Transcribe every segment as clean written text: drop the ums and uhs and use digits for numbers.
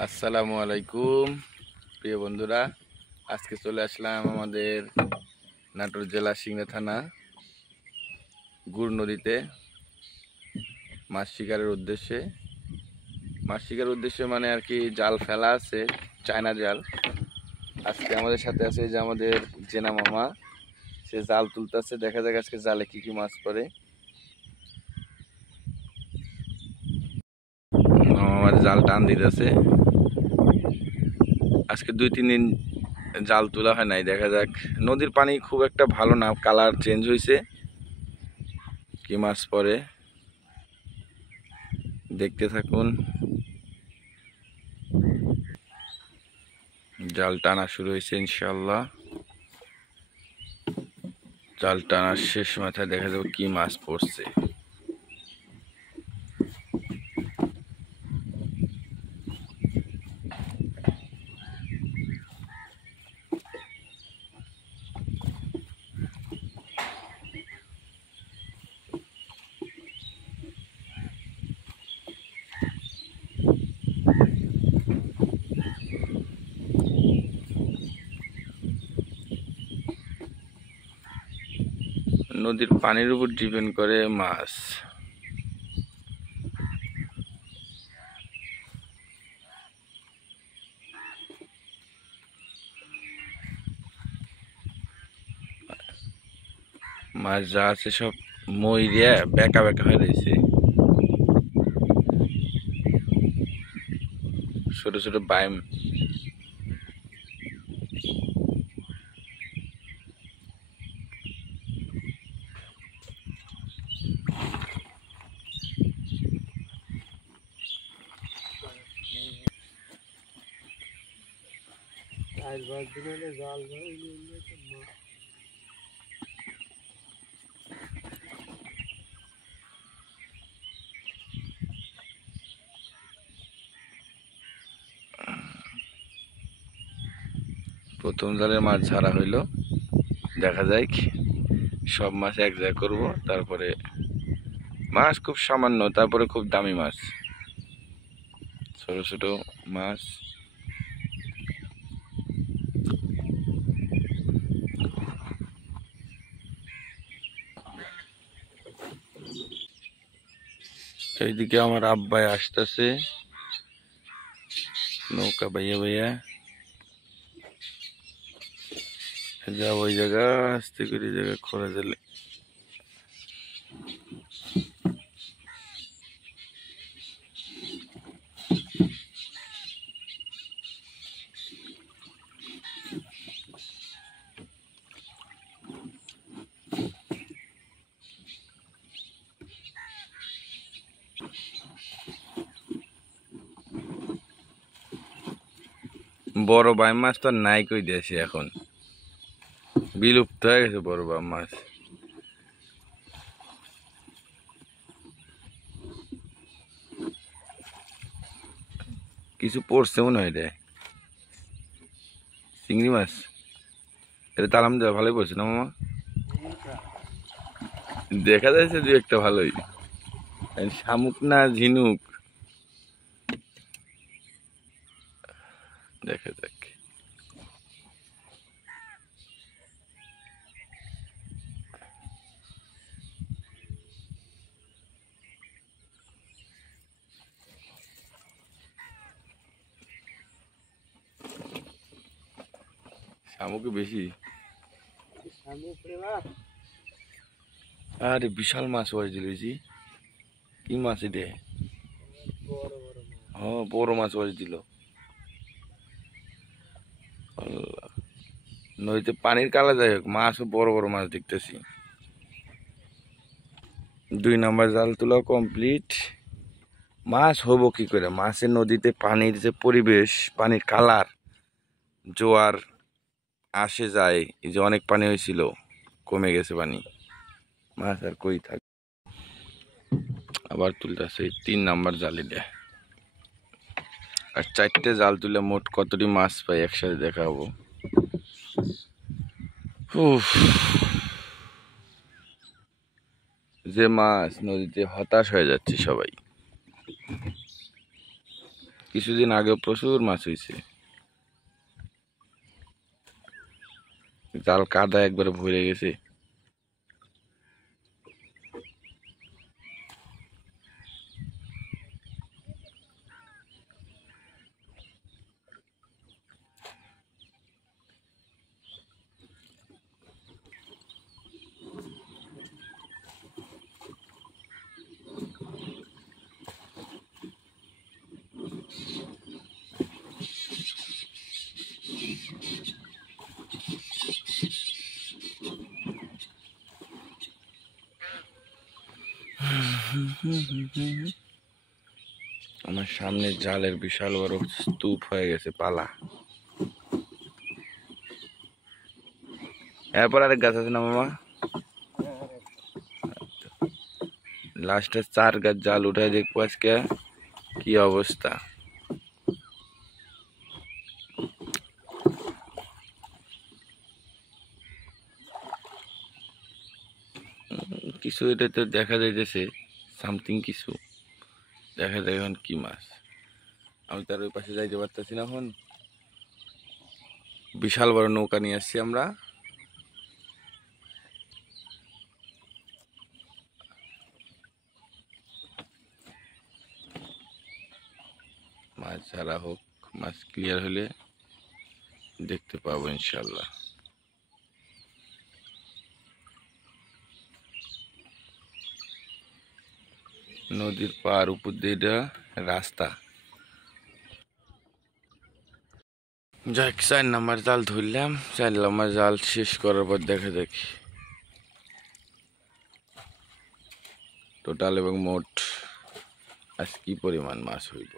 আসসালামু আলাইকুম প্রিয় বন্ধুরা, আজকে চলে আসলাম আমাদের নাটোর জেলা সিংড়া থানা গুড় নদীতে মাছ শিকারের উদ্দেশ্যে মানে আর কি জাল ফেলা আছে, চায়না জাল। আজকে আমাদের সাথে আছে যে আমাদের জেনা মামা, সে জাল তুলতেছে। দেখা যাক আজকে জালে কি কি মাছ পড়ে। আমার জাল টান দিতেছে। আজকে 2-3 দিন জাল তোলা হয় নাই। দেখা যাক, নদীর পানি খুব একটা ভালো না, কালার চেঞ্জ হয়েছে। কি মাছ পড়ে দেখতে থাকুন। জাল টানা শুরু হয়েছে, ইনশাল্লাহ জাল টানার শেষ মাথায় দেখা যাবে কি মাছ পড়ছে। নদীর পানির উপর ডিপেন্ড করে মাছ। মাছ যা আছে সব মই দিয়ে বেঁকা বেঁকা হয়ে রয়েছে। ছোট ছোট বাইম। প্রথম জালের মাছ ছাড়া হইলো, দেখা যায় সব মাছ এক জায়গায় করবো। তারপরে মাছ খুব সামান্য, তারপরে খুব দামি মাছ, ছোট ছোট মাছ। এইদিকে আমার আব্বাই আসতেছে নৌকা বাইয়া বাইয়া। যা ওই জায়গা আস্তে করে জায়গা খোলা জেলে বড় বাইম মাছ তো নাই কই দেশে, এখন বিলুপ্ত হয়ে গেছে বড় বাইম মাছ। কিছু পড়ছে মনে হয় রে, চিংড়ি মাছ। এটা তো আলহামদুলিল্লাহ ভালোই পড়ছে না মামা? দেখা যাচ্ছে দু একটা ভালোই। শামুক না ঝিনুক, দেখা যাক। শামুক বেশি। আরে বিশাল মাছ ওয়াজ দিলেছি। কি মাছ এটা? হ্যাঁ, বড় মাছ ওয়াজ দিল। নদীতে পানির কালা, যাই হোক মাছও বড় বড় মাছ দেখতেছি। 2 নাম্বার জাল তোলা কমপ্লিট। মাছ হবো কি করে? মাছের নদীতে পানির যে পরিবেশ, পানির কালার, জোয়ার আসে যায়। এই যে অনেক পানি হয়েছিল, কমে গেছে পানি, মাছ আর কই থাকে। আবার তুলতেছে 3 নাম্বার জালে দেয়। আর 4টে জাল তুলে মোট কতটি মাছ পাই একসাথে দেখাবো। যে মাছ, নদীতে হতাশ হয়ে যাচ্ছে সবাই। কিছুদিন আগে প্রচুর মাছ হয়েছে, জাল কাদা একবারে ভরে গেছে। আমার সামনে জালের বিশাল বড় স্তূপ হয়ে গেছে পালা। এরপর আরেক গাছ আছে না মামা? লাস্টে 4 গাছ জাল উঠায় দেখবো আজকে কি অবস্থা। কিছু এটাতে দেখা যাইতেছে সামথিং, কিছু দেখা যায় এখন কি মাছ। আমি তার ওই পাশে যাইতে পারতেছি না এখন। বিশাল বড় নৌকা নিয়ে আসছি আমরা। মাছ ছাড়া হোক, মাছ ক্লিয়ার হলে দেখতে পাবো ইনশাল্লাহ। নদীর পার উপর দিয়ে এটা রাস্তা। যাক, 4 নাম্বার জাল ধরলাম। 4 নাম্বার জাল শেষ করার পর দেখা যাক টোটাল এবং মোট আজ কি পরিমাণ মাছ হইব।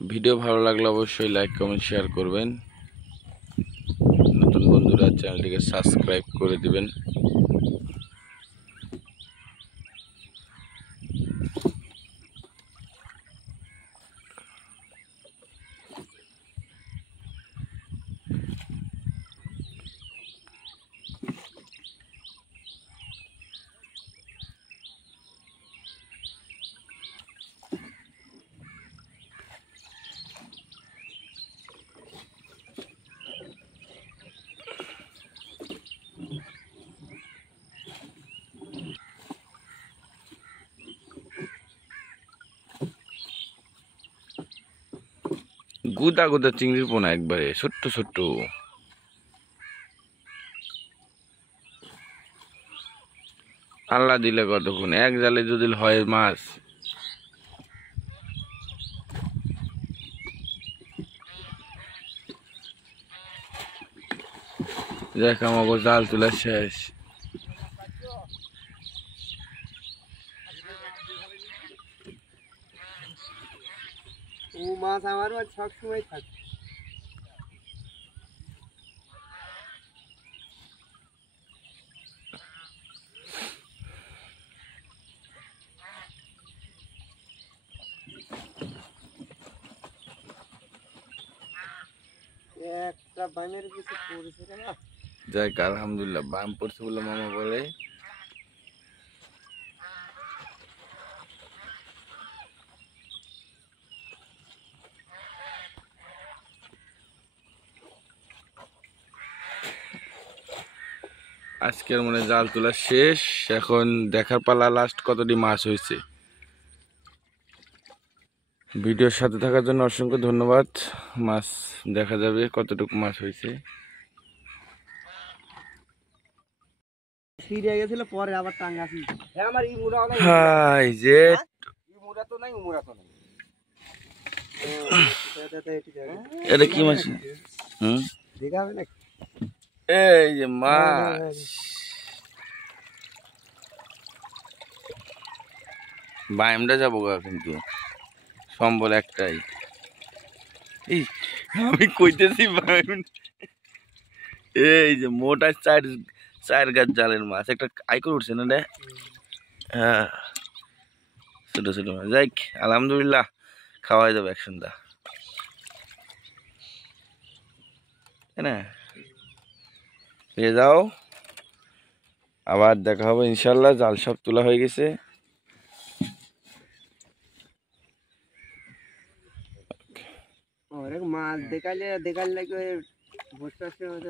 ভিডিও ভালো লাগলে অবশ্যই লাইক কমেন্ট শেয়ার করবেন। নতুন বন্ধুরা চ্যানেলটিকে সাবস্ক্রাইব করে দিবেন। গুদা গুদা চিংড়ির পোনা একবারে ছোট্ট ছোট্ট। আল্লাহ দিলে কতক্ষণ, এক জালে যদি হয় মাছ। দেখ আমাকে জাল তোলা শেষ। ও মাছ আমার সব সময় থাকে। একটা বামের কিছু পড়েছে না। যাক আলহামদুলিল্লাহ, বাম পড়ছে বলে মামা বলে। আজকের মনে জাল তোলা শেষ, এখন দেখার পালা লাস্ট কতটি মাছ হয়েছে। ভিডিওর সাথে থাকার জন্য অসংখ্য ধন্যবাদ। মাছ দেখা যাবে কতটুকু মাছ হয়েছে। ছিঁড়ে গেছিল, পরে আবার টাঙ্গাছি। আমার ই মুড়া নাই, হাই যে ই মুড়া তো নাই, ও মুড়া তো নাই। এটা কি মাছ? দেখাবে না। এই যে মাছ, বাইমটা যাবো গা, কিন্তু সম্বল একটাই। এই আমি কইতেছি বাইম, এই যে মোটা 4 গাছ জালের মাছ একটা আইকর উঠছে না রে। হ্যাঁ, ছোট ছোট মাছ। যাই আলহামদুলিল্লাহ, খাওয়াই যাবে এক সন্ধ্যা, তাই না? পেয়ে যাও, আবার দেখা হবে ইনশাল্লাহ। জাল সব তোলা হয়ে গেছে। মাছ দেখালে লাগে ওই বর্ষার সময়